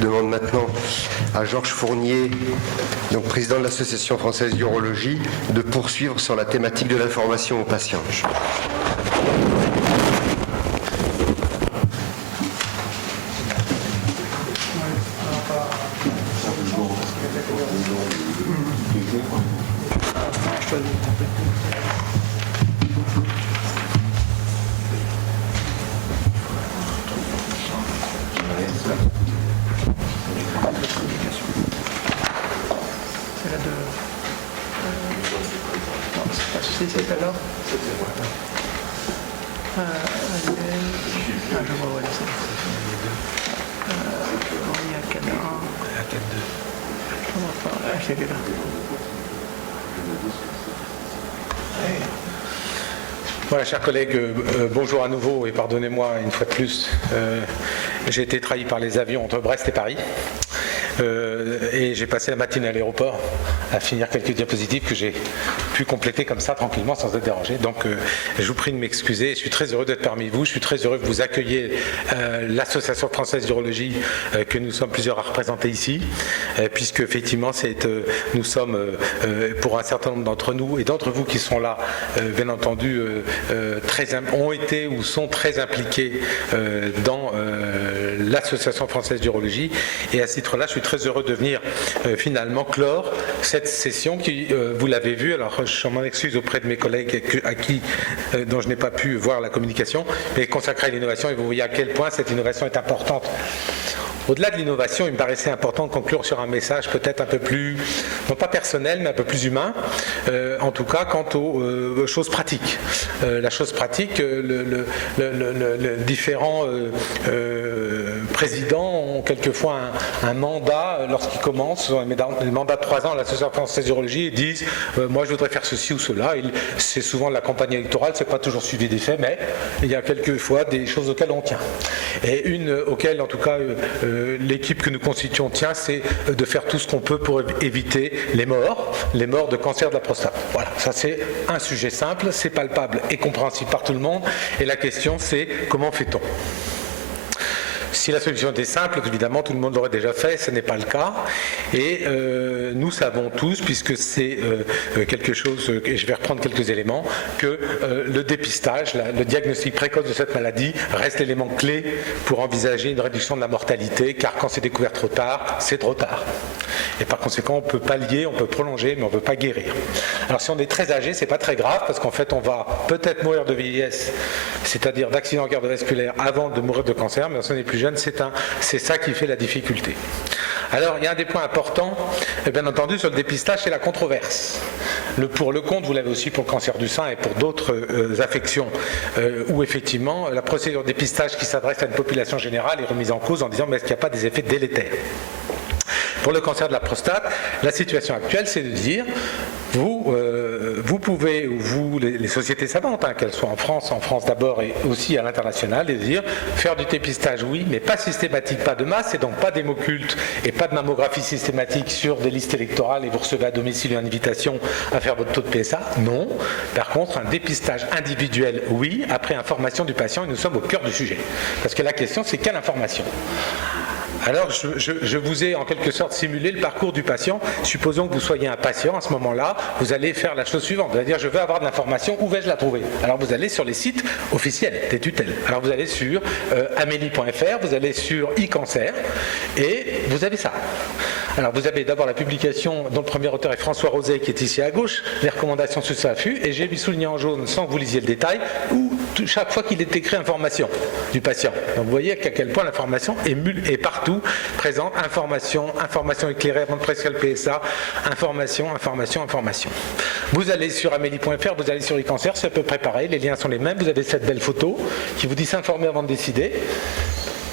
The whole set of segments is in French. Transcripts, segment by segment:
Je demande maintenant à Georges Fournier, donc président de l'Association française d'urologie, de poursuivre sur la thématique de l'information aux patients. Voilà, chers collègues, bonjour à nouveau et pardonnez-moi une fois de plus. J'ai été trahi par les avions entre Brest et Paris. Et j'ai passé la matinée à l'aéroport à finir quelques diapositives que j'ai pu compléter comme ça tranquillement sans être dérangé. Donc je vous prie de m'excuser. Je suis très heureux d'être parmi vous. Je suis très heureux que vous ayez l'Association française d'urologie que nous sommes plusieurs à représenter ici, puisque effectivement nous sommes pour un certain nombre d'entre nous et d'entre vous qui sont là, bien entendu, ont été ou sont très impliqués dans l'Association française d'urologie. Et à ce titre-là, je suis très heureux de venir finalement clore cette session qui, vous l'avez vu, alors je m'en excuse auprès de mes collègues dont je n'ai pas pu voir la communication, mais consacrée à l'innovation, et vous voyez à quel point cette innovation est importante. Au-delà de l'innovation, il me paraissait important de conclure sur un message peut-être un peu plus, non pas personnel, mais un peu plus humain, en tout cas quant aux choses pratiques. La chose pratique, différents présidents ont quelquefois un mandat lorsqu'ils commencent, les mandats de 3 ans à l'Association française d'urologie, et disent moi je voudrais faire ceci ou cela. C'est souvent de la campagne électorale, c'est pas toujours suivi des faits, mais il y a quelquefois des choses auxquelles on tient. Et une auquel en tout cas l'équipe que nous constituons tient, c'est de faire tout ce qu'on peut pour éviter les morts de cancer de la prostate. Voilà, ça c'est un sujet simple, c'est palpable et compréhensible par tout le monde, et la question c'est comment fait-on ? Si la solution était simple, évidemment, tout le monde l'aurait déjà fait, ce n'est pas le cas. Et nous savons tous, puisque c'est quelque chose, et je vais reprendre quelques éléments, que le dépistage, le diagnostic précoce de cette maladie reste l'élément clé pour envisager une réduction de la mortalité, car quand c'est découvert trop tard, c'est trop tard. Et par conséquent, on peut pallier, on peut prolonger, mais on ne peut pas guérir. Alors si on est très âgé, c'est pas très grave, parce qu'en fait, on va peut-être mourir de vieillesse, c'est-à-dire d'accident cardiovasculaire, avant de mourir de cancer, mais si on est plus jeune, c'est ça qui fait la difficulté. Alors, il y a un des points importants, bien entendu, sur le dépistage, c'est la controverse. Pour le compte, vous l'avez aussi pour le cancer du sein et pour d'autres affections, où effectivement, la procédure de dépistage qui s'adresse à une population générale est remise en cause en disant mais est-ce qu'il n'y a pas des effets délétères ? Pour le cancer de la prostate, la situation actuelle, c'est de dire vous pouvez, les sociétés savantes, qu'elles soient en France d'abord et aussi à l'international, de dire faire du dépistage, oui, mais pas systématique, pas de masse, et donc pas d'hémoculte et pas de mammographie systématique sur des listes électorales et vous recevez à domicile une invitation à faire votre taux de PSA, non. Par contre, un dépistage individuel, oui, après information du patient, et nous sommes au cœur du sujet. Parce que la question, c'est quelle information ? Alors, je vous ai en quelque sorte simulé le parcours du patient. Supposons que vous soyez un patient, à ce moment-là, vous allez faire la chose suivante. Vous allez dire, je veux avoir de l'information, où vais-je la trouver ? Alors, vous allez sur les sites officiels des tutelles. Alors, vous allez sur amélie.fr, vous allez sur e-cancer, et vous avez ça. Alors, vous avez d'abord la publication dont le premier auteur est François Roset, qui est ici à gauche, les recommandations sur SAFU, et j'ai souligné en jaune, sans que vous lisiez le détail, où chaque fois qu'il est écrit information du patient. Donc, vous voyez qu'à quel point l'information est partout présente, information éclairée avant de prescrire le PSA, information. Vous allez sur amélie.fr, vous allez sur e-cancer, c'est à peu près pareil, les liens sont les mêmes, vous avez cette belle photo qui vous dit s'informer avant de décider.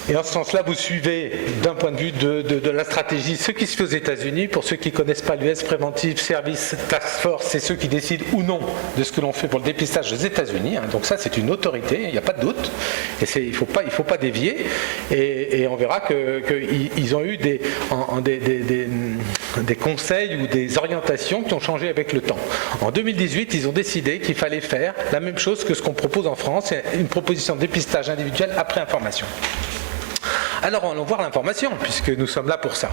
Et en ce sens-là, vous suivez d'un point de vue de la stratégie ce qui se fait aux États-Unis. Pour ceux qui ne connaissent pas l'US Preventive Service Task Force, c'est ceux qui décident ou non de ce que l'on fait pour le dépistage aux États-Unis. Donc ça, c'est une autorité, il n'y a pas de doute. Et il faut pas dévier. Et on verra qu'ils ont eu des conseils ou des orientations qui ont changé avec le temps. En 2018, ils ont décidé qu'il fallait faire la même chose que ce qu'on propose en France, une proposition de dépistage individuel après information. Alors allons voir l'information, puisque nous sommes là pour ça.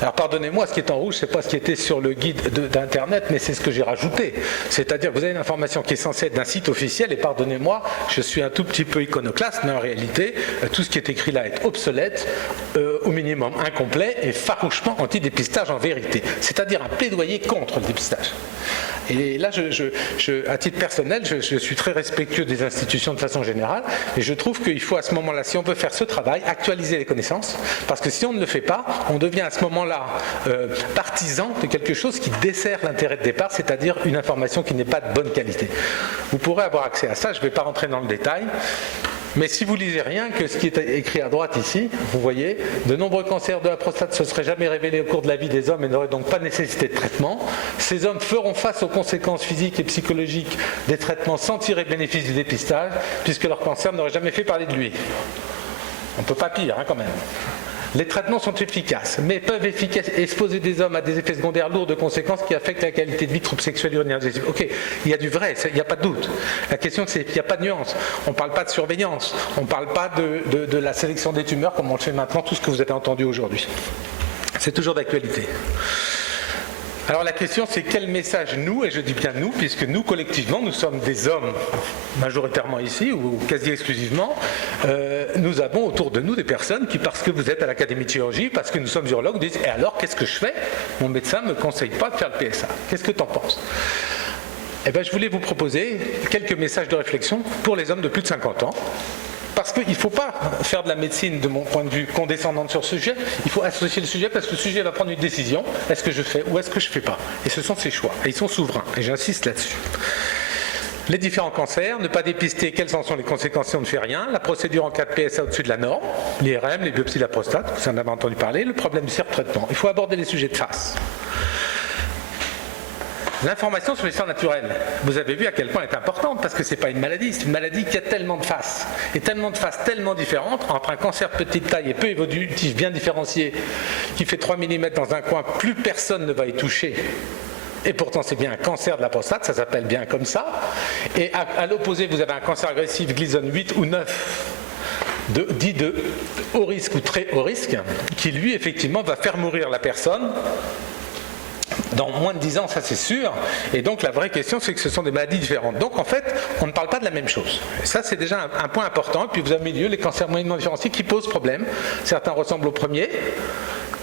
Alors pardonnez-moi, ce qui est en rouge, ce n'est pas ce qui était sur le guide d'Internet, mais c'est ce que j'ai rajouté. C'est-à-dire que vous avez une information qui est censée être d'un site officiel, et pardonnez-moi, je suis un tout petit peu iconoclaste, mais en réalité, tout ce qui est écrit là est obsolète, au minimum incomplet, et farouchement anti-dépistage en vérité. C'est-à-dire un plaidoyer contre le dépistage. Et là, à titre personnel, je suis très respectueux des institutions de façon générale, et je trouve qu'il faut à ce moment-là, si on veut faire ce travail, actualiser les connaissances, parce que si on ne le fait pas, on devient à ce moment-là partisan de quelque chose qui dessert l'intérêt de départ, c'est-à-dire une information qui n'est pas de bonne qualité. Vous pourrez avoir accès à ça, je ne vais pas rentrer dans le détail. Mais si vous lisez rien que ce qui est écrit à droite ici, vous voyez, de nombreux cancers de la prostate ne se seraient jamais révélés au cours de la vie des hommes et n'auraient donc pas nécessité de traitement. Ces hommes feront face aux conséquences physiques et psychologiques des traitements sans tirer bénéfice du dépistage, puisque leur cancer n'aurait jamais fait parler de lui. On ne peut pas pire, quand même. Les traitements sont efficaces, mais peuvent exposer des hommes à des effets secondaires lourds de conséquences qui affectent la qualité de vie, troubles sexuels urinaires. Ok, il y a du vrai, il n'y a pas de doute. La question, c'est qu'il n'y a pas de nuance. On ne parle pas de surveillance, on ne parle pas de la sélection des tumeurs comme on le fait maintenant, tout ce que vous avez entendu aujourd'hui. C'est toujours d'actualité. Alors la question, c'est quel message nous, et je dis bien nous, puisque nous collectivement, nous sommes des hommes majoritairement ici, ou quasi exclusivement, nous avons autour de nous des personnes qui, parce que vous êtes à l'Académie de chirurgie, parce que nous sommes urologues, disent « Et alors, qu'est-ce que je fais ? Mon médecin ne me conseille pas de faire le PSA. Qu'est-ce que tu en penses ?» Eh bien, je voulais vous proposer quelques messages de réflexion pour les hommes de plus de 50 ans. Parce qu'il ne faut pas faire de la médecine, de mon point de vue, condescendante sur ce sujet. Il faut associer le sujet parce que le sujet va prendre une décision. Est-ce que je fais ou est-ce que je ne fais pas? Et ce sont ses choix. Et ils sont souverains. Et j'insiste là-dessus. Les différents cancers, ne pas dépister, quelles en sont les conséquences si on ne fait rien, la procédure en cas de PSA au-dessus de la norme, l'IRM, les biopsies de la prostate, vous en avez entendu parler, le problème du traitement. Il faut aborder les sujets de face. L'information sur l'histoire naturelle, vous avez vu à quel point elle est importante parce que ce n'est pas une maladie, c'est une maladie qui a tellement de faces et tellement de faces tellement différentes entre un cancer de petite taille et peu évolutif bien différencié qui fait 3 mm dans un coin, plus personne ne va y toucher. Et pourtant c'est bien un cancer de la prostate, ça s'appelle bien comme ça. Et à l'opposé, vous avez un cancer agressif Gleason 8 ou 9. Dit de haut risque ou très haut risque, qui lui effectivement va faire mourir la personne dans moins de 10 ans, ça c'est sûr. Et donc la vraie question, c'est que ce sont des maladies différentes. Donc en fait, on ne parle pas de la même chose. Et ça c'est déjà un point important. Et puis vous avez au milieu les cancers moyennement différenciés qui posent problème. Certains ressemblent au premier,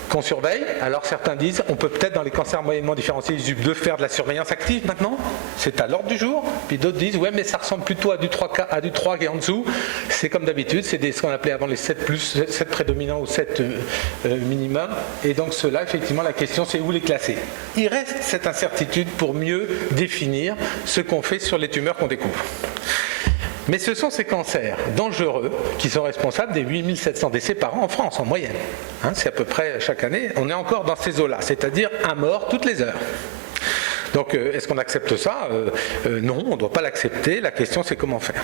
qu'on surveille. Alors certains disent, on peut peut-être dans les cancers moyennement différenciés de faire de la surveillance active maintenant. C'est à l'ordre du jour. Puis d'autres disent, ouais mais ça ressemble plutôt à du 3 qui est en dessous. C'est comme d'habitude, c'est ce qu'on appelait avant les 7+, 7 prédominants ou 7 minimum. Et donc ceux-là, effectivement, la question c'est où les classer. Il reste cette incertitude pour mieux définir ce qu'on fait sur les tumeurs qu'on découvre. Mais ce sont ces cancers dangereux qui sont responsables des 8700 décès par an en France, en moyenne. C'est à peu près chaque année, on est encore dans ces eaux-là, c'est-à-dire un mort toutes les heures. Donc est-ce qu'on accepte ça? Non, on ne doit pas l'accepter, la question c'est comment faire.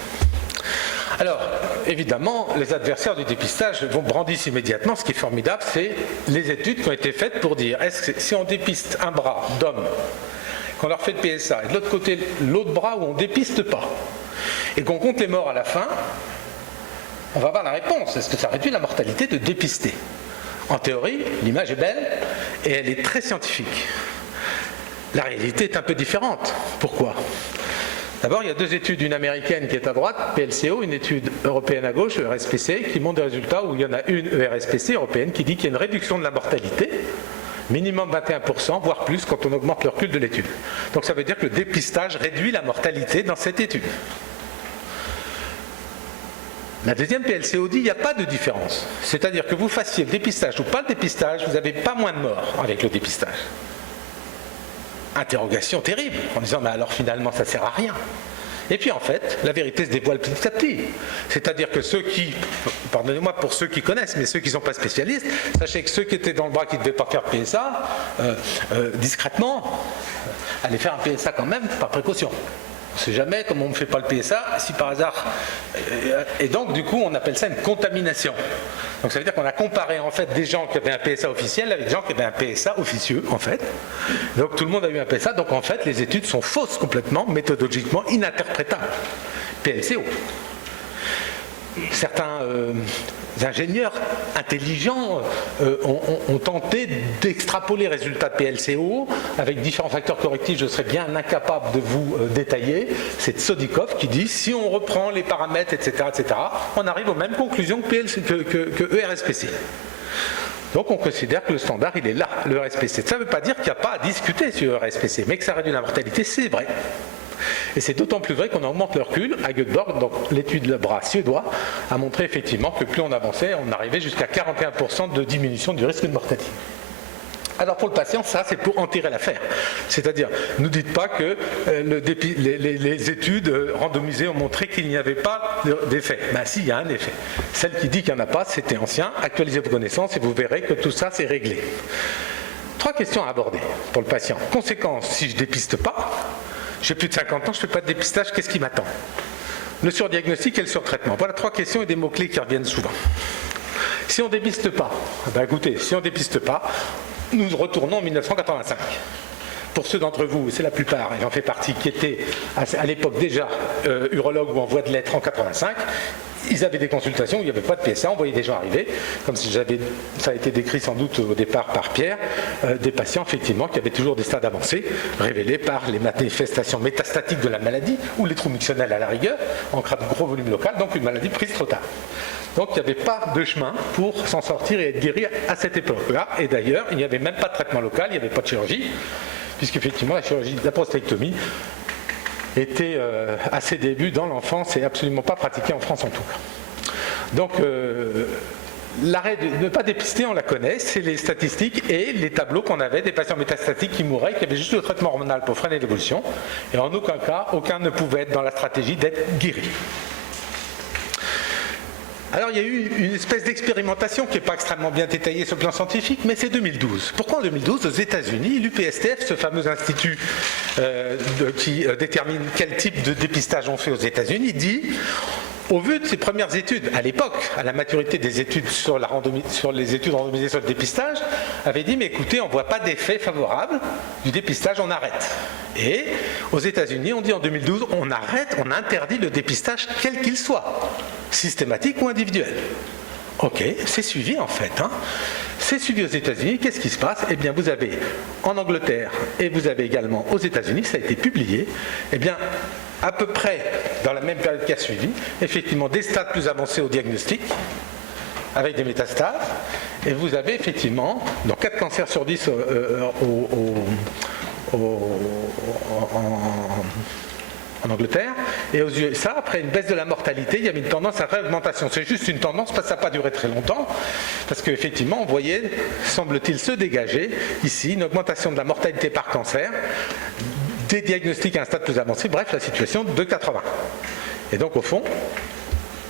Alors, évidemment, les adversaires du dépistage vont brandir immédiatement. Ce qui est formidable, c'est les études qui ont été faites pour dire, est-ce que si on dépiste un bras d'homme, qu'on leur fait le PSA, et de l'autre côté, l'autre bras où on ne dépiste pas, et qu'on compte les morts à la fin, on va avoir la réponse. Est-ce que ça réduit la mortalité de dépister? En théorie, l'image est belle et elle est très scientifique. La réalité est un peu différente. Pourquoi? D'abord, il y a deux études, une américaine qui est à droite, PLCO, une étude européenne à gauche, ERSPC, qui montre des résultats où il y en a une ERSPC européenne qui dit qu'il y a une réduction de la mortalité, minimum 21%, voire plus quand on augmente le recul de l'étude. Donc ça veut dire que le dépistage réduit la mortalité dans cette étude. La deuxième PLCO dit qu'il n'y a pas de différence. C'est-à-dire que vous fassiez le dépistage ou pas le dépistage, vous n'avez pas moins de morts avec le dépistage. Interrogation terrible, en disant mais alors finalement ça ne sert à rien. Et puis en fait, la vérité se dévoile petit à petit. C'est-à-dire que ceux qui, pardonnez-moi pour ceux qui connaissent, mais ceux qui ne sont pas spécialistes, sachez que ceux qui étaient dans le bras qui ne devaient pas faire PSA, discrètement, allaient faire un PSA quand même par précaution. On ne sait jamais, comme on ne fait pas le PSA, si par hasard... Et donc, du coup, on appelle ça une contamination. Donc, ça veut dire qu'on a comparé, en fait, des gens qui avaient un PSA officiel avec des gens qui avaient un PSA officieux, en fait. Donc, tout le monde a eu un PSA. Donc, en fait, les études sont fausses complètement, méthodologiquement ininterprétables. PLCO. Certains ingénieurs intelligents ont tenté d'extrapoler les résultats de PLCO avec différents facteurs correctifs. Je serais bien incapable de vous détailler. C'est Sodikov qui dit si on reprend les paramètres, etc., on arrive aux mêmes conclusions que ERSPC. Donc on considère que le standard il est là, le ERSPC. Ça ne veut pas dire qu'il n'y a pas à discuter sur ERSPC, mais que ça réduit la mortalité, c'est vrai. Et c'est d'autant plus vrai qu'on augmente le recul. À Göteborg, donc l'étude de bras suédois a montré effectivement que plus on avançait, on arrivait jusqu'à 41% de diminution du risque de mortalité. Alors pour le patient, ça c'est pour enterrer l'affaire. C'est-à-dire, ne dites pas que les études randomisées ont montré qu'il n'y avait pas d'effet. Ben si, il y a un effet. Celle qui dit qu'il n'y en a pas, c'était ancien. Actualisez vos connaissances et vous verrez que tout ça c'est réglé. 3 questions à aborder pour le patient. Conséquence, si je ne dépiste pas, j'ai plus de 50 ans, je ne fais pas de dépistage, qu'est-ce qui m'attend? Le surdiagnostic et le surtraitement. Voilà 3 questions et des mots-clés qui reviennent souvent. Si on ne dépiste pas, ben écoutez, si on ne dépiste pas, nous retournons en 1985. Pour ceux d'entre vous, c'est la plupart, et j'en fais partie, qui étaient à l'époque déjà urologues ou en voie de l'être en 85, ils avaient des consultations où il n'y avait pas de PSA, on voyait des gens arriver, comme si ça a été décrit sans doute au départ par Pierre, des patients effectivement qui avaient toujours des stades avancés, révélés par les manifestations métastatiques de la maladie, ou les trous mictionnels à la rigueur, en cas de gros volume local, donc une maladie prise trop tard. Donc il n'y avait pas de chemin pour s'en sortir et être guéri à cette époque-là. Et d'ailleurs, il n'y avait même pas de traitement local, il n'y avait pas de chirurgie, puisqu'effectivement la chirurgie de la prostatectomie était à ses débuts dans l'enfance et absolument pas pratiquée en France en tout cas. Donc l'arrêt de ne pas dépister, on la connaît, c'est les statistiques et les tableaux qu'on avait des patients métastatiques qui mouraient, qui avaient juste le traitement hormonal pour freiner l'évolution, et en aucun cas, aucun ne pouvait être dans la stratégie d'être guéri. Alors il y a eu une espèce d'expérimentation qui n'est pas extrêmement bien détaillée sur le plan scientifique, mais c'est 2012. Pourquoi en 2012, aux États-Unis, l'UPSTF, ce fameux institut qui détermine quel type de dépistage on fait aux États-Unis, dit, au vu de ses premières études, à l'époque, à la maturité des études sur les études randomisées sur le dépistage, avait dit, mais écoutez, on ne voit pas d'effet favorable du dépistage, on arrête. Et aux États-Unis, on dit en 2012, on arrête, on interdit le dépistage quel qu'il soit, systématique ou individuel. Ok, c'est suivi en fait. C'est suivi aux États-Unis. Qu'est-ce qui se passe? Eh bien, vous avez en Angleterre et vous avez également aux États-Unis, ça a été publié, eh bien, à peu près dans la même période qui a suivi, effectivement des stades plus avancés au diagnostic, avec des métastases, et vous avez effectivement, dans 4 cancers sur 10 en Angleterre, et aux USA, après une baisse de la mortalité, il y avait une tendance à réaugmentation. C'est juste une tendance, parce que ça n'a pas duré très longtemps, parce qu'effectivement, on voyait, semble-t-il, se dégager ici une augmentation de la mortalité par cancer, des diagnostics à un stade plus avancé, bref, la situation de 80. Et donc, au fond,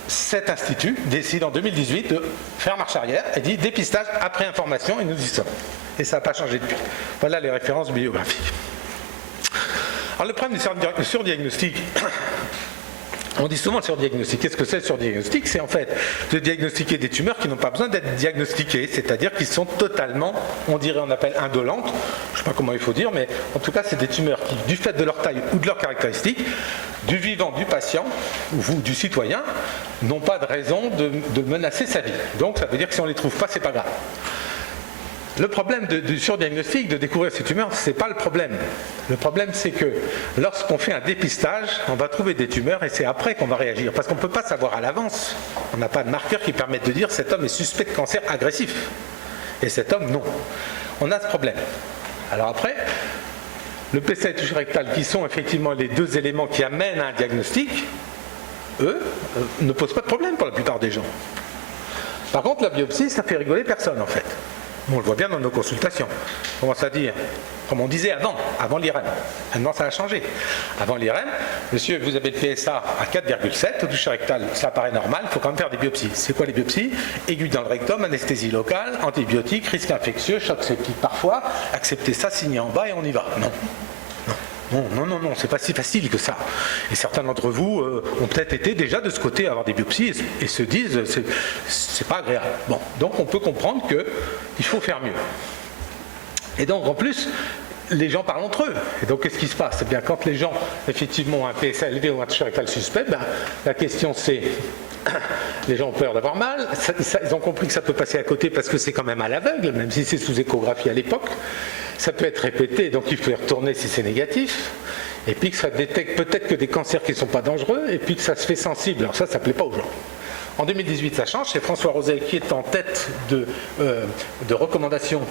cet institut décide en 2018 de faire marche arrière et dit dépistage après information, et nous y sommes. Et ça n'a pas changé depuis. Voilà les références bibliographiques. Alors le problème du surdiagnostic, on dit souvent le surdiagnostic. Qu'est-ce que c'est le surdiagnostic? C'est en fait de diagnostiquer des tumeurs qui n'ont pas besoin d'être diagnostiquées, c'est-à-dire qui sont totalement, on appelle indolentes, je ne sais pas comment il faut dire, mais en tout cas c'est des tumeurs qui, du fait de leur taille ou de leurs caractéristiques, du vivant du patient, ou du citoyen, n'ont pas de raison de menacer sa vie. Donc ça veut dire que si on ne les trouve pas, c'est pas grave. Le problème du surdiagnostic, de découvrir ces tumeurs, ce n'est pas le problème. Le problème, c'est que lorsqu'on fait un dépistage, on va trouver des tumeurs et c'est après qu'on va réagir. Parce qu'on ne peut pas savoir à l'avance. On n'a pas de marqueurs qui permettent de dire cet homme est suspect de cancer agressif. Et cet homme, non. On a ce problème. Alors après, le PSA et touche rectale, qui sont effectivement les 2 éléments qui amènent à un diagnostic, eux, ne posent pas de problème pour la plupart des gens. Par contre, la biopsie, ça fait rigoler personne en fait. On le voit bien dans nos consultations. On commence à dire, comme on disait avant l'IRM. Maintenant, ça a changé. Avant l'IRM, monsieur, vous avez le PSA à 4,7, au toucher rectal, ça paraît normal, il faut quand même faire des biopsies. C'est quoi les biopsies? Aiguille dans le rectum, anesthésie locale, antibiotiques, risque infectieux, choc septique parfois, acceptez ça, signez en bas et on y va. Non, c'est pas si facile que ça. Et certains d'entre vous ont peut-être été déjà de ce côté à avoir des biopsies et se disent c'est pas agréable. Bon, donc on peut comprendre qu'il faut faire mieux. Et donc en plus, les gens parlent entre eux. Et donc, qu'est-ce qui se passe? Eh bien, quand les gens, effectivement, ont un PSA élevé ou un toucher rectal suspect, ben, la question c'est, les gens ont peur d'avoir mal, ils ont compris que ça peut passer à côté parce que c'est quand même à l'aveugle, même si c'est sous échographie à l'époque. Ça peut être répété, donc il faut y retourner si c'est négatif. Et puis que ça détecte peut-être que des cancers qui ne sont pas dangereux, et puis que ça se fait sensible. Alors ça ne plaît pas aux gens. En 2018, ça change, c'est François Rosel qui est en tête de recommandations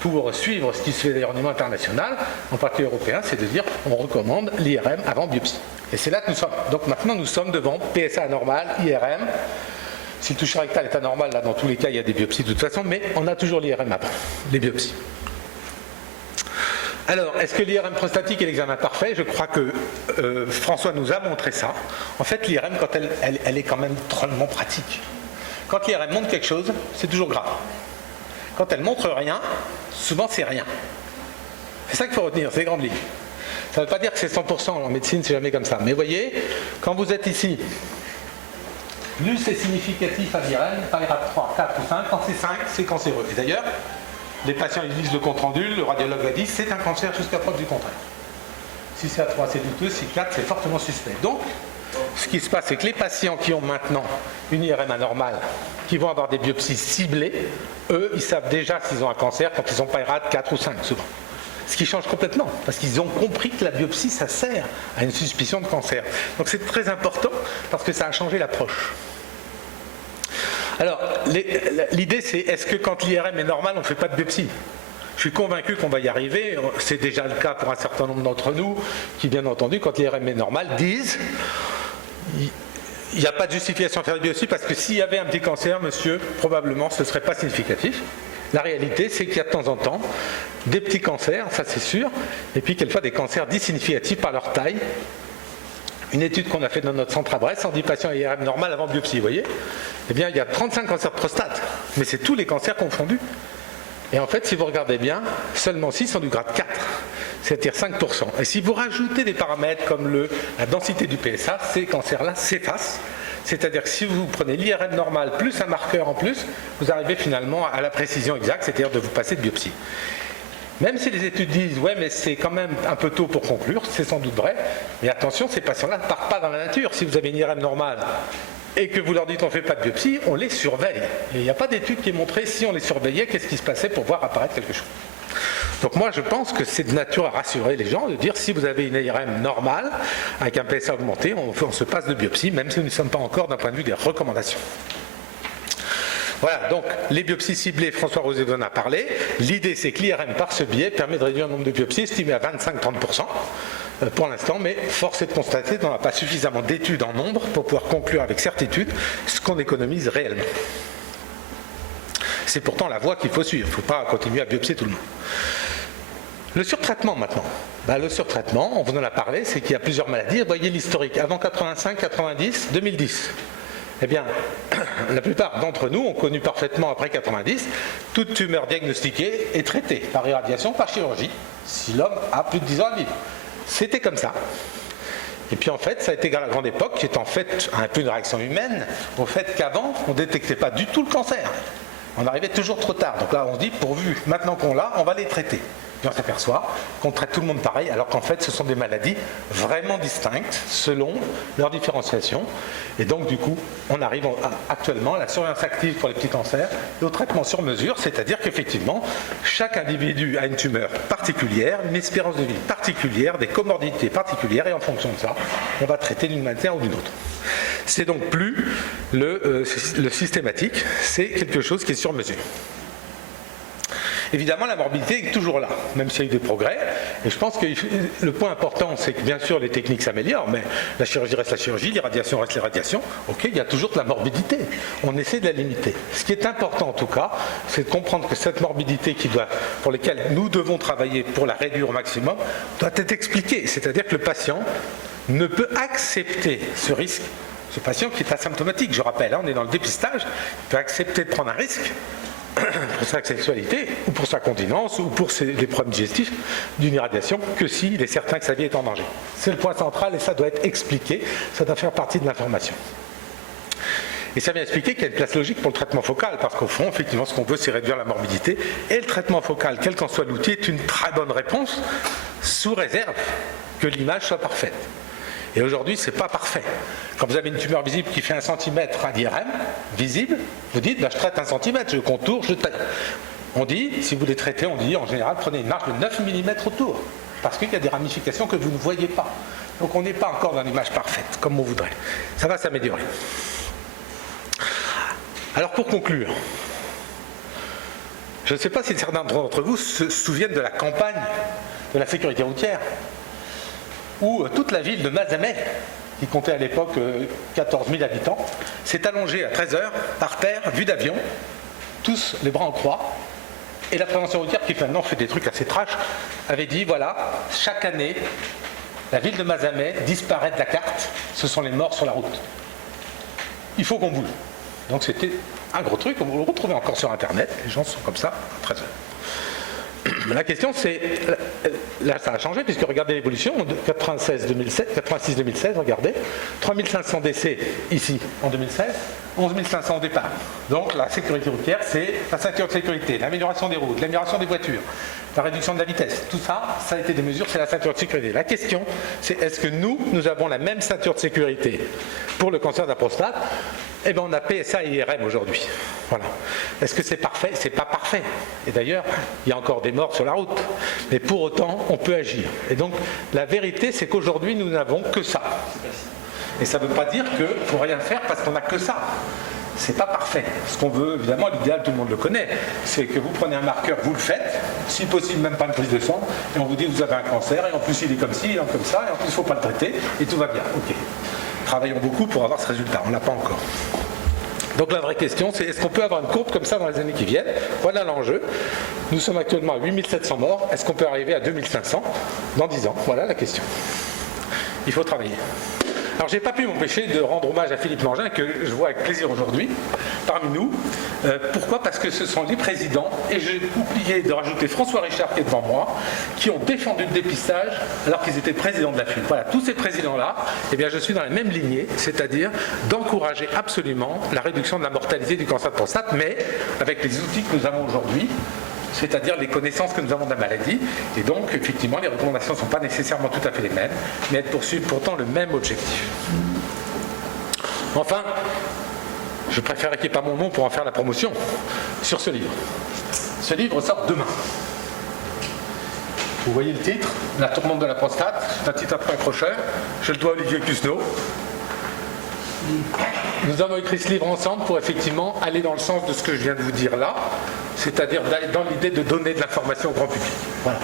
pour suivre ce qui se fait d'ailleurs au niveau international, en partie européen, c'est de dire on recommande l'IRM avant biopsie. Et c'est là que nous sommes. Donc maintenant, nous sommes devant PSA anormal, IRM. Si le toucher rectal est anormal, là, dans tous les cas, il y a des biopsies de toute façon, mais on a toujours l'IRM avant, les biopsies. Alors, est-ce que l'IRM prostatique est l'examen parfait? Je crois que François nous a montré ça. En fait, l'IRM, quand elle est quand même drôlement pratique. Quand l'IRM montre quelque chose, c'est toujours grave. Quand elle montre rien, souvent c'est rien. C'est ça qu'il faut retenir, c'est les grandes lignes. Ça ne veut pas dire que c'est 100% en médecine, c'est jamais comme ça. Mais voyez, quand vous êtes ici, plus c'est significatif à l'IRM, pas les 3, 4 ou 5, quand c'est 5, c'est cancéreux. Et d'ailleurs, les patients ils lisent le compte-rendu, le radiologue va dire c'est un cancer jusqu'à preuve du contraire. Si c'est à 3, c'est douteux, si 4, c'est fortement suspect. Donc, ce qui se passe, c'est que les patients qui ont maintenant une IRM anormale, qui vont avoir des biopsies ciblées, eux, ils savent déjà s'ils ont un cancer quand ils ont pas RAD 4 ou 5, souvent. Ce qui change complètement, parce qu'ils ont compris que la biopsie, ça sert à une suspicion de cancer. Donc c'est très important, parce que ça a changé l'approche. Alors, l'idée c'est, est-ce que quand l'IRM est normal, on ne fait pas de biopsie? Je suis convaincu qu'on va y arriver, c'est déjà le cas pour un certain nombre d'entre nous, qui bien entendu, quand l'IRM est normal, disent, il n'y a pas de justification à faire de biopsie, parce que s'il y avait un petit cancer, monsieur, probablement ce ne serait pas significatif. La réalité, c'est qu'il y a de temps en temps des petits cancers, ça c'est sûr, et puis quelquefois des cancers dits significatifs par leur taille. Une étude qu'on a faite dans notre centre à Brest, 110 patients IRM normal avant biopsie, vous voyez? Eh bien, il y a 35 cancers de prostate, mais c'est tous les cancers confondus. Et en fait, si vous regardez bien, seulement 6 sont du grade 4, c'est-à-dire 5%. Et si vous rajoutez des paramètres comme la densité du PSA, ces cancers-là s'effacent. C'est-à-dire que si vous prenez l'IRM normal plus un marqueur en plus, vous arrivez finalement à la précision exacte, c'est-à-dire de vous passer de biopsie. Même si les études disent « ouais, mais c'est quand même un peu tôt pour conclure », c'est sans doute vrai, mais attention, ces patients-là ne partent pas dans la nature. Si vous avez une IRM normale et que vous leur dites « on ne fait pas de biopsie », on les surveille. Et il n'y a pas d'étude qui ait montré si on les surveillait, qu'est-ce qui se passait pour voir apparaître quelque chose. Donc moi, je pense que c'est de nature à rassurer les gens, de dire si vous avez une IRM normale, avec un PSA augmenté, on se passe de biopsie, même si nous ne sommes pas encore d'un point de vue des recommandations. Voilà, donc les biopsies ciblées, François Rosé en a parlé. L'idée, c'est que l'IRM, par ce biais, permet de réduire le nombre de biopsies, estimé à 25-30% pour l'instant, mais force est de constater qu'on n'a pas suffisamment d'études en nombre pour pouvoir conclure avec certitude ce qu'on économise réellement. C'est pourtant la voie qu'il faut suivre, il ne faut pas continuer à biopsier tout le monde. Le surtraitement maintenant. Le surtraitement, on vous en a parlé, c'est qu'il y a plusieurs maladies. Vous voyez l'historique, avant 85, 90, 2010. Eh bien, la plupart d'entre nous ont connu parfaitement après 90 toute tumeur diagnostiquée et traitée par irradiation, par chirurgie, si l'homme a plus de 10 ans à vivre. C'était comme ça. Et puis en fait, ça a été la grande époque, qui est en fait un peu une réaction humaine au fait qu'avant, on ne détectait pas du tout le cancer. On arrivait toujours trop tard. Donc là, on se dit, pourvu, maintenant qu'on l'a, on va les traiter. Puis on s'aperçoit qu'on traite tout le monde pareil, alors qu'en fait, ce sont des maladies vraiment distinctes selon leur différenciation. Et donc, du coup, on arrive actuellement à la surveillance active pour les petits cancers et au traitement sur mesure, c'est-à-dire qu'effectivement, chaque individu a une tumeur particulière, une espérance de vie particulière, des comorbidités particulières, et en fonction de ça, on va traiter d'une manière ou d'une autre. C'est donc plus le systématique, c'est quelque chose qui est sur mesure. Évidemment, la morbidité est toujours là, même s'il y a eu des progrès. Et je pense que le point important, c'est que bien sûr, les techniques s'améliorent, mais la chirurgie reste la chirurgie, l'irradiation reste l'irradiation. Ok, il y a toujours de la morbidité. On essaie de la limiter. Ce qui est important, en tout cas, c'est de comprendre que cette morbidité pour laquelle nous devons travailler pour la réduire au maximum, doit être expliquée. C'est-à-dire que le patient ne peut accepter ce risque. Ce patient qui est asymptomatique, je rappelle, on est dans le dépistage, il peut accepter de prendre un risque pour sa sexualité, ou pour sa continence, ou pour les problèmes digestifs d'une irradiation, que s'il est certain que sa vie est en danger. C'est le point central et ça doit être expliqué, ça doit faire partie de l'information. Et ça vient expliquer qu'il y a une place logique pour le traitement focal, parce qu'au fond, effectivement, ce qu'on veut, c'est réduire la morbidité. Et le traitement focal, quel qu'en soit l'outil, est une très bonne réponse, sous réserve que l'image soit parfaite. Et aujourd'hui, ce n'est pas parfait. Quand vous avez une tumeur visible qui fait 1 cm à l'IRM, visible, vous dites, je traite 1 cm, je contourne, je taille. On dit, si vous les traitez, on dit, en général, prenez une marge de 9 mm autour, parce qu'il y a des ramifications que vous ne voyez pas. Donc on n'est pas encore dans l'image parfaite, comme on voudrait. Ça va s'améliorer. Alors pour conclure, je ne sais pas si certains d'entre vous se souviennent de la campagne de la sécurité routière, où toute la ville de Mazamet, qui comptait à l'époque 14 000 habitants, s'est allongée à 13 heures, par terre, vue d'avion, tous les bras en croix, et la prévention routière, qui maintenant fait des trucs assez trash, avait dit, voilà, chaque année, la ville de Mazamet disparaît de la carte, ce sont les morts sur la route. Il faut qu'on bouge. Donc c'était un gros truc, on vous le retrouvez encore sur Internet, les gens sont comme ça, à 13 heures. La question c'est, là ça a changé puisque regardez l'évolution, 86-2016, regardez, 3500 décès ici en 2016, 11 500 au départ. Donc la sécurité routière, c'est la ceinture de sécurité, l'amélioration des routes, l'amélioration des voitures, la réduction de la vitesse, tout ça, ça a été des mesures, c'est la ceinture de sécurité. La question c'est, est-ce que nous avons la même ceinture de sécurité pour le cancer de la prostate? Eh bien on a PSA et IRM aujourd'hui. Voilà. Est-ce que c'est parfait? C'est pas parfait. Et d'ailleurs, il y a encore des morts sur la route. Mais pour autant, on peut agir. Et donc, la vérité, c'est qu'aujourd'hui, nous n'avons que ça. Et ça ne veut pas dire qu'il ne faut rien faire parce qu'on n'a que ça. C'est pas parfait. Ce qu'on veut, évidemment, l'idéal, tout le monde le connaît, c'est que vous prenez un marqueur, vous le faites, si possible même pas une prise de sang, et on vous dit vous avez un cancer, et en plus il est comme ci, il est comme ça, et en plus il ne faut pas le traiter, et tout va bien. Ok. Travaillons beaucoup pour avoir ce résultat, on ne l'a pas encore. Donc la vraie question, c'est est-ce qu'on peut avoir une courbe comme ça dans les années qui viennent? Voilà l'enjeu. Nous sommes actuellement à 8700 morts, est-ce qu'on peut arriver à 2500 dans 10 ans? Voilà la question. Il faut travailler. Alors, je n'ai pas pu m'empêcher de rendre hommage à Philippe Mangin, que je vois avec plaisir aujourd'hui, parmi nous. Pourquoi? Parce que ce sont les présidents, et j'ai oublié de rajouter François Richard qui est devant moi, qui ont défendu le dépistage alors qu'ils étaient présidents de la FUN. Voilà, tous ces présidents-là, eh bien, je suis dans la même lignée, c'est-à-dire d'encourager absolument la réduction de la mortalité du cancer de prostate, mais avec les outils que nous avons aujourd'hui, c'est-à-dire les connaissances que nous avons de la maladie. Et donc, effectivement, les recommandations ne sont pas nécessairement tout à fait les mêmes, mais elles poursuivent pourtant le même objectif. Enfin, je préférerais qu'il n'y ait pas mon nom pour en faire la promotion sur ce livre. Ce livre sort demain. Vous voyez le titre, La tourmente de la prostate, c'est un titre un peu accrocheur. Je le dois à Olivier Cusneau. Nous avons écrit ce livre ensemble pour effectivement aller dans le sens de ce que je viens de vous dire là, c'est-à-dire dans l'idée de donner de l'information au grand public. Voilà.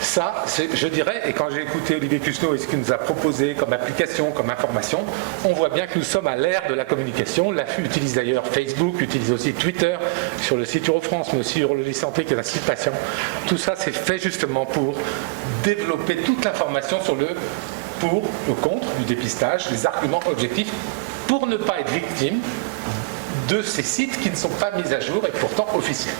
Ça, je dirais, et quand j'ai écouté Olivier Cusneau et ce qu'il nous a proposé comme application, comme information, on voit bien que nous sommes à l'ère de la communication. L'AFU utilise d'ailleurs Facebook, utilise aussi Twitter, sur le site Eurofrance, mais aussi Urologie Santé, qui est un site patient. Tout ça, c'est fait justement pour développer toute l'information sur le pour, le contre du dépistage, les arguments objectifs, pour ne pas être victime de ces sites qui ne sont pas mis à jour et pourtant officiels.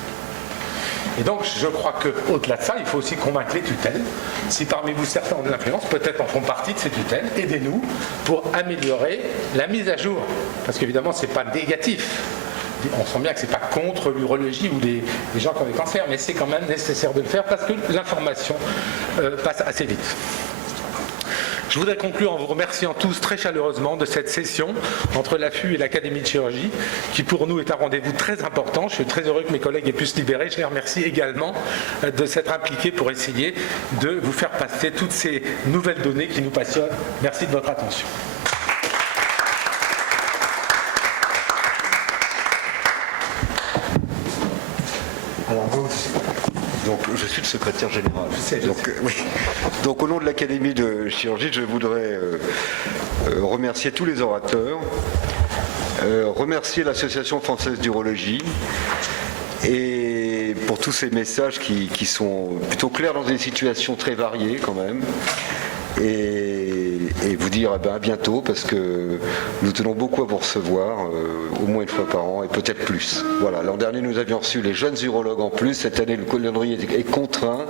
Et donc je crois qu'au-delà de ça, il faut aussi convaincre les tutelles. Si parmi vous certains ont de l'influence, peut-être en font partie de ces tutelles, aidez-nous pour améliorer la mise à jour. Parce qu'évidemment, ce n'est pas négatif. On sent bien que ce n'est pas contre l'urologie ou les gens qui ont des cancers, mais c'est quand même nécessaire de le faire parce que l'information passe assez vite. Je voudrais conclure en vous remerciant tous très chaleureusement de cette session entre l'AFU et l'Académie de chirurgie, qui pour nous est un rendez-vous très important. Je suis très heureux que mes collègues aient pu se libérer. Je les remercie également de s'être impliqués pour essayer de vous faire passer toutes ces nouvelles données qui nous passionnent. Merci de votre attention. Alors, donc, je suis le secrétaire général. Donc, au nom de l'Académie de chirurgie, je voudrais remercier tous les orateurs, remercier l'Association française d'urologie et pour tous ces messages qui sont plutôt clairs dans des situations très variées quand même. Et vous dire à bientôt parce que nous tenons beaucoup à vous recevoir au moins une fois par an et peut-être plus. Voilà, l'an dernier nous avions reçu les jeunes urologues en plus, cette année le calendrier est contraint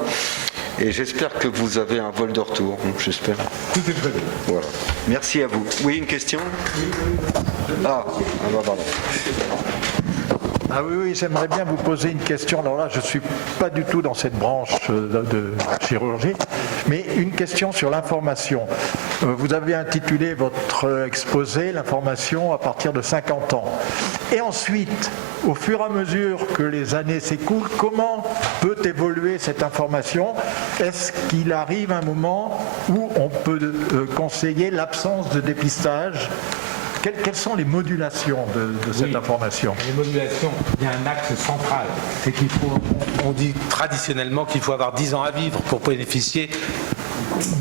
Et j'espère que vous avez un vol de retour, j'espère. Tout est prévu. Voilà. Merci à vous. Oui, une question ? Ah, pardon. Ah oui, j'aimerais bien vous poser une question. Alors là, je ne suis pas du tout dans cette branche de chirurgie, mais une question sur l'information. Vous avez intitulé votre exposé « L'information à partir de 50 ans ». Et ensuite, au fur et à mesure que les années s'écoulent, comment peut évoluer cette information ? Est-ce qu'il arrive un moment où on peut conseiller l'absence de dépistage ? Quelles sont les modulations de cette information ? Les modulations, il y a un axe central. C'est qu'il faut, on dit traditionnellement qu'il faut avoir 10 ans à vivre pour bénéficier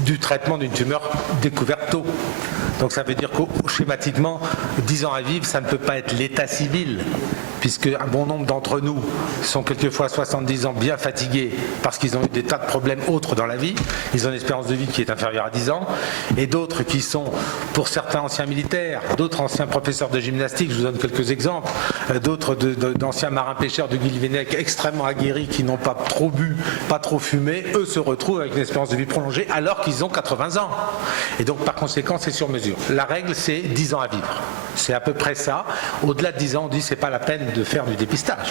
du traitement d'une tumeur découverte tôt. Donc ça veut dire que schématiquement, 10 ans à vivre, ça ne peut pas être l'état civil, puisque un bon nombre d'entre nous sont quelquefois 70 ans bien fatigués parce qu'ils ont eu des tas de problèmes autres dans la vie. Ils ont une espérance de vie qui est inférieure à 10 ans, et d'autres qui sont, pour certains, anciens militaires, d'autres anciens professeurs de gymnastique, je vous donne quelques exemples, d'autres d'anciens marins-pêcheurs de Guilvinec extrêmement aguerris qui n'ont pas trop bu, pas trop fumé, eux se retrouvent avec une espérance de vie prolongée alors qu'ils ont 80 ans. Et donc par conséquent, c'est sur mesure. La règle, c'est 10 ans à vivre. C'est à peu près ça. Au-delà de 10 ans, on dit c'est pas la peine de faire du dépistage.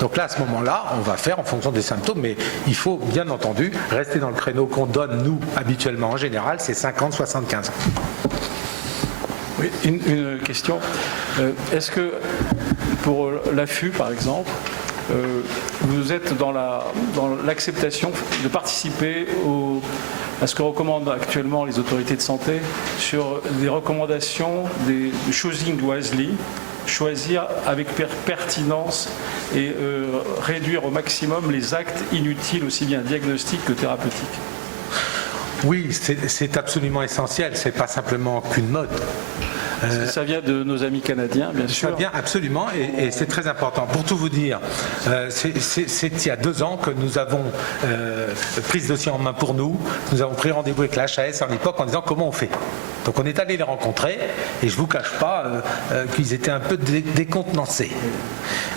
Donc là, à ce moment-là, on va faire en fonction des symptômes, mais il faut bien entendu rester dans le créneau qu'on donne, nous, habituellement en général, c'est 50-75 ans. Oui, une question. Est-ce que pour l'AFU, par exemple, vous êtes dans l'acceptation de participer à ce que recommandent actuellement les autorités de santé sur des recommandations des choosing wisely, choisir avec pertinence et réduire au maximum les actes inutiles, aussi bien diagnostiques que thérapeutiques? Oui, c'est absolument essentiel, c'est pas simplement qu'une mode. Ça vient de nos amis canadiens, bien sûr. Ça vient absolument, et c'est très important. Pour tout vous dire, c'est il y a 2 ans que nous avons pris ce dossier en main pour nous. Nous avons pris rendez-vous avec la HAS en époque en disant comment on fait. Donc on est allé les rencontrer, et je ne vous cache pas qu'ils étaient un peu décontenancés.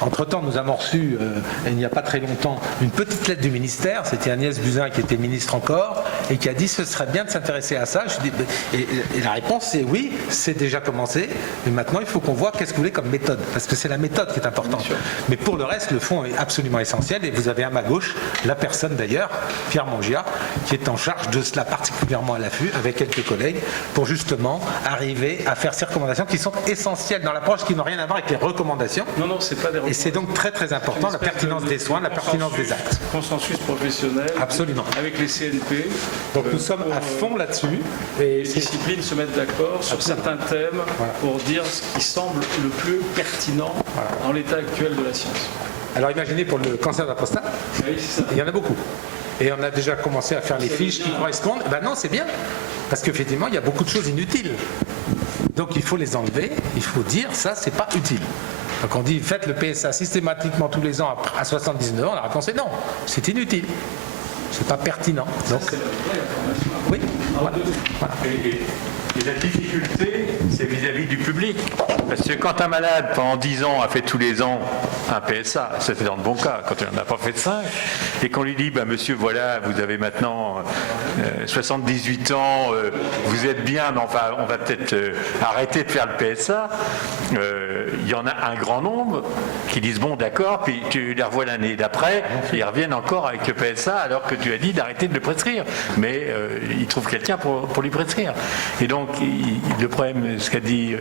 Entre-temps, nous avons reçu, il n'y a pas très longtemps, une petite lettre du ministère. C'était Agnès Buzyn qui était ministre encore, et qui a dit ce serait bien de s'intéresser à ça. Je dis, et la réponse c'est oui, c'est déjà commencé, mais maintenant il faut qu'on voit qu'est-ce que vous voulez comme méthode, parce que c'est la méthode qui est importante. Mais pour le reste, le fond est absolument essentiel, et vous avez à ma gauche la personne d'ailleurs, Pierre Mongia, qui est en charge de cela particulièrement à l'affût, avec quelques collègues, pour justement arriver à faire ces recommandations qui sont essentielles dans l'approche, qui n'ont rien à voir avec les recommandations. Non, c'est pas des recommandations. Et c'est donc très très important, la pertinence des soins, la pertinence des actes. Consensus professionnel. Absolument. Avec les CNP. Donc nous sommes à fond là-dessus. Et les disciplines se mettent d'accord sur certains thèmes pour dire ce qui semble le plus pertinent dans l'état actuel de la science. Alors imaginez pour le cancer de la prostate, il y en a beaucoup. Et on a déjà commencé à faire les fiches qui correspondent. Ben non, c'est bien. Parce qu'effectivement, il y a beaucoup de choses inutiles. Donc il faut les enlever, il faut dire ça, c'est pas utile. Donc on dit faites le PSA systématiquement tous les ans à 79 ans, la réponse est non, c'est inutile. C'est pas pertinent. Donc, oui, voilà. Et la difficulté, c'est vis-à-vis du public. Parce que quand un malade, pendant 10 ans, a fait tous les ans un PSA, c'était dans le bon cas, quand il n'en a pas fait 5, et qu'on lui dit, monsieur, voilà, vous avez maintenant 78 ans, vous êtes bien, mais enfin, on va peut-être arrêter de faire le PSA, il y en a un grand nombre qui disent, bon, d'accord, puis tu les revois l'année d'après, et ils reviennent encore avec le PSA, alors que tu as dit d'arrêter de le prescrire. Mais ils trouvent quelqu'un pour lui prescrire. Et donc, le problème, ce qu'a dit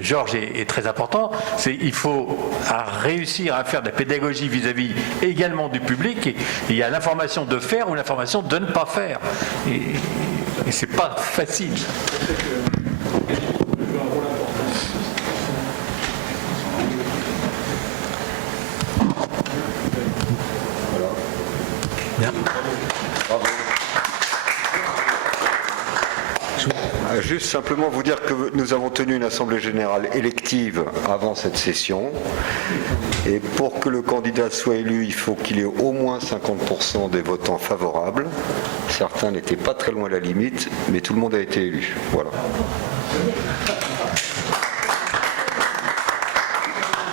Georges est très important, c'est qu'il faut réussir à faire de la pédagogie vis-à-vis également du public, et il y a l'information de faire ou l'information de ne pas faire. Et c'est pas facile. Bien. Juste simplement vous dire que nous avons tenu une assemblée générale élective avant cette session, et pour que le candidat soit élu, il faut qu'il ait au moins 50% des votants favorables. Certains n'étaient pas très loin à la limite, mais tout le monde a été élu. Voilà.